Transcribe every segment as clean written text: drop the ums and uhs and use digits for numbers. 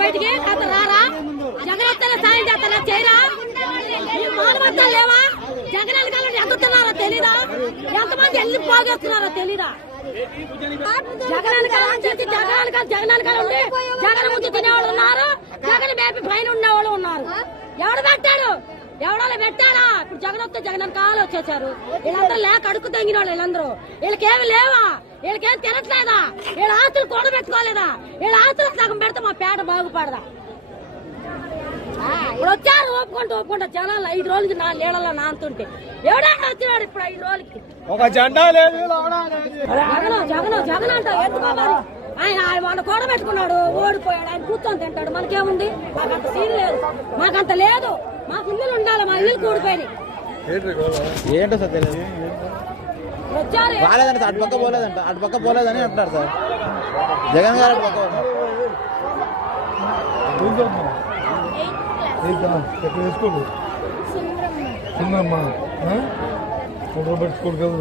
బయటికి రారా? జగన్ వస్తేనే సాయం చేస్తారా? చేయరా? మానవత్వం లేవా? జగన్ వెనకాల ఎంత తిన్నారో తెలీదా? ఎంతమంది ఎల్లి పోగేస్తున్నారో తెలీదా? జగన్ వెనకాల ఉండి జగన్ ముందు తినేవాళ్ళు ఉన్నారు, జగన్ మేపి పైన ఉండేవాళ్ళు ఉన్నారు. ఎవడు పెట్టాడు? ఎవడో పెట్టారా? ఇప్పుడు జగన్ వస్తే జగన్ వెనకాల వచ్చేసారు. వీళ్ళందరూ లేక అడుగు తగ్గిన వాళ్ళు వీళ్ళందరూ. వీళ్ళకేమి లేవా? వీళ్ళకేం తినట్లేదా? వీళ్ళ ఆస్తులు కూడబెట్టుకోలేదా? వీళ్ళ ఆస్తులు సగం పెడితే మా పేట బాగుపడదా? ఇప్పుడు వచ్చారు ఒప్పుకుంటా జనాలు 5 రోజులకి నా నీళ్ళలో నానుతుంటే ఎవడన్నా వచ్చినాడు ఇప్పుడు 5 రోజులకి ఒక జెండా లేదు. జగన్ అంట ఎందుకోవాలి? ఆయన వాళ్ళు కూడబెట్టుకున్నాడు, ఓడిపోయాడు, ఆయన కూర్చొని తింటాడు. మనకేముంది? మాకంత సీన్ లేదు, మాకంత లేదు. మాకు ఇల్లులు ఉండాలి, మా ఇల్లు కూడిపోయినాయి. ఏంటో సార్ తెలియదు. రాలేదంట, అటు పక్క పోలేదని అంటున్నారు సార్ జగన్ గారు. అటు పక్క వేసుకోండి పెట్టుకోడు కదా.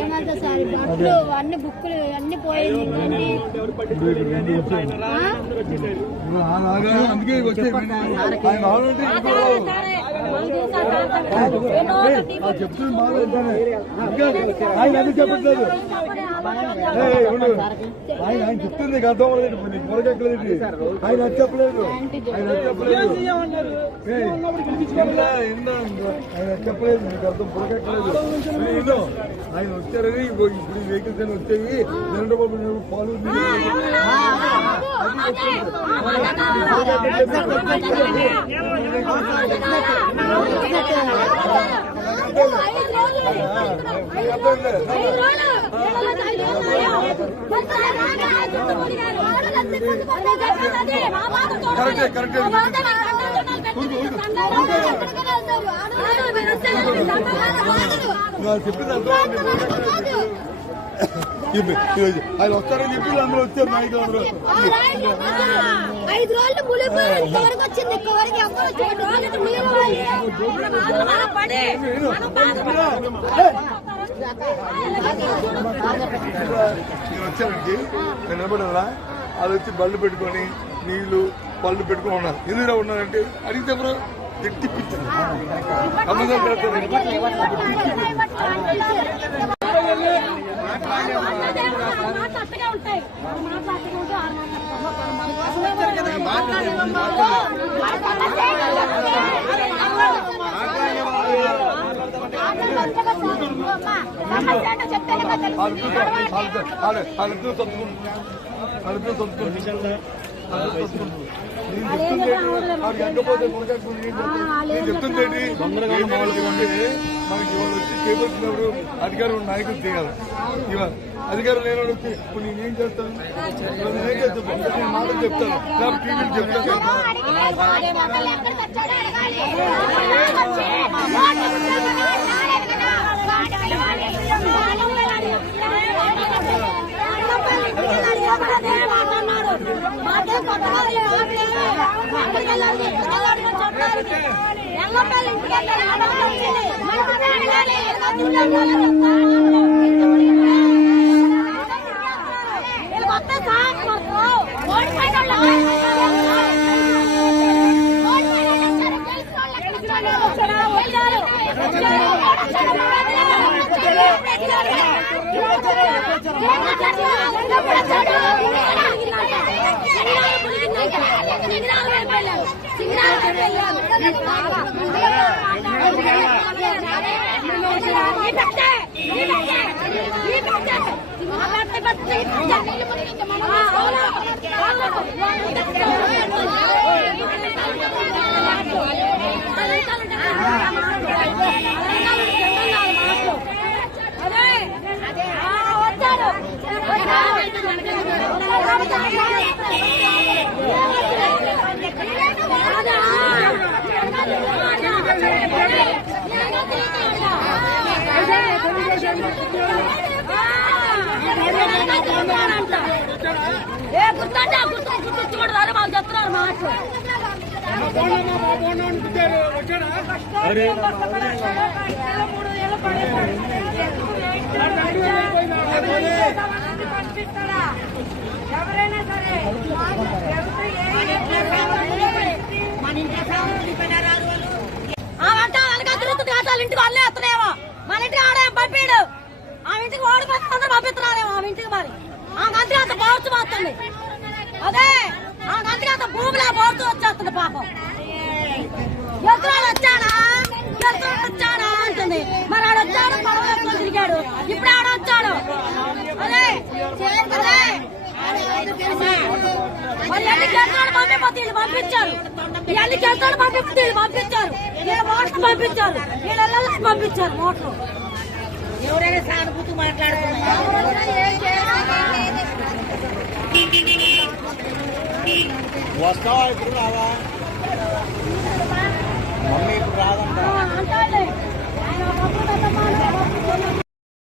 ఏమంతా సార్ బట్టలు అన్ని బుక్కులు అన్ని పోయింది. అందుకే వచ్చే చెప్తుంది ఆయన అది చెప్పట్లేదు. ఆయన చెప్తుంది అర్థం పొరగట్లేదు. ఆయన అది చెప్పలేదు. ఆయన చెప్పలేదు మీకు అర్థం పొరగట్లేదు. ఆయన వచ్చారని ఇప్పుడు వెహికల్స్ అని వచ్చాయి. చంద్రబాబు పాలు చెప్పింది ఆయన వస్తారని చెప్పి అందరూ వచ్చారు. నాయకులు అందరూ 5 రోజులు ములిపోయి వచ్చింది. వచ్చారండి నేను నిలబడాలా? అది వచ్చి బళ్ళు పెట్టుకొని నీళ్లు పళ్ళు పెట్టుకుని ఉన్నారు. ఎందుకు ఉన్నారంటే అడిగితే ఎవరు తిట్టిపించారు. చెప్తుందండి మనకి ఇవాళ వచ్చి చేపట్టినప్పుడు అధికారులు నాయకులు చేయాలి. ఇవాళ అధికారులు లేని వచ్చి ఇప్పుడు నేనేం చేస్తాను? నేనేం చేస్తాను? నేను మాటలు చెప్తాను, టీవీలు చెప్తాను. గుర్తుకొడతారు మాకు చెప్తున్నారు మాట. ఎవరైనా సరే ఆమంటే వెనక తిరుగుతుంది కాటాలు ఇంటికి వాళ్ళే వస్తున్నాయేమో మన ఇంటికి ఆడే పంపిడు ఆ ఇంటికి ఓడిపోతే అందరూ పంపిస్తున్నారేమో ఆ ఇంటికి మరి ఆ మంత్రి అంత పోర్చు పోతుంది అదే ఆ మంత్రి అంత భూమిలో పోర్చు వచ్చేస్తుంది పాపం ఎదురాడు వచ్చాడా అంటుంది మరి ఆడ వచ్చాడు పడవ వేసుకొని తిరిగాడు ఇప్పుడు ఆడ వచ్చాడు అదే అదే మరి ఎన్ని కేసులు పంపిపోతే వీళ్ళు పంపించారు ఎన్ని కేసులు పంపిపోతే వీళ్ళు పంపించారు వీళ్ళ మోటార్ పంపించారు వీళ్ళ పంపించారు మోటార్ ఎవరైనా సానుభూతి మాట్లాడుతున్నారు వస్తావా ఇప్పుడు రావా మమ్మీ ఇప్పుడు రాదంట అంటే